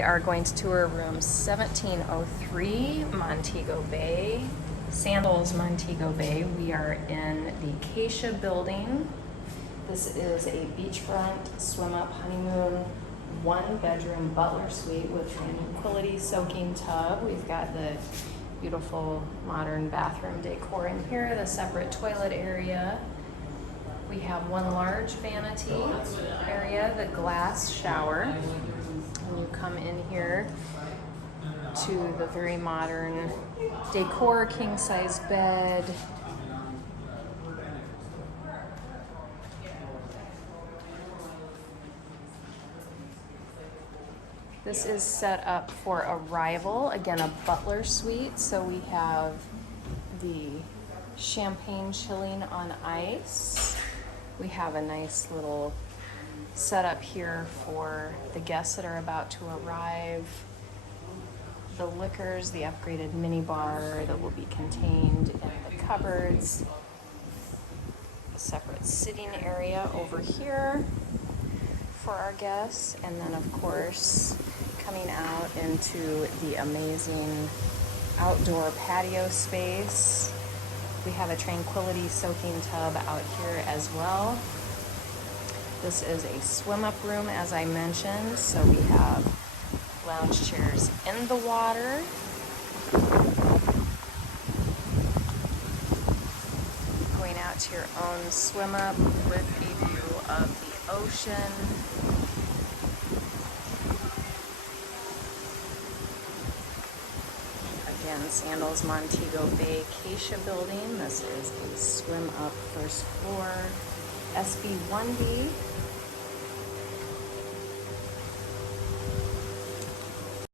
we are going to tour room 1703, Montego Bay, Sandals Montego Bay. We are in the Acacia building. This is a beachfront swim-up honeymoon, one-bedroom butler suite with tranquility soaking tub. We've got the beautiful modern bathroom decor in here, the separate toilet area. We have one large vanity area, the glass shower. And you come in here to the very modern decor, king-size bed. This is set up for arrival. Again, a butler suite. So we have the champagne chilling on ice. We have a nice little setup here for the guests that are about to arrive. The liquors, the upgraded mini bar that will be contained in the cupboards. A separate sitting area over here for our guests. And then of course, coming out into the amazing outdoor patio space. We have a tranquility soaking tub out here as well. This is a swim-up room, as I mentioned, so we have lounge chairs in the water. Going out to your own swim-up with a view of the ocean. Again, Sandals Montego Bay Acacia building. This is a swim-up first floor SB1B.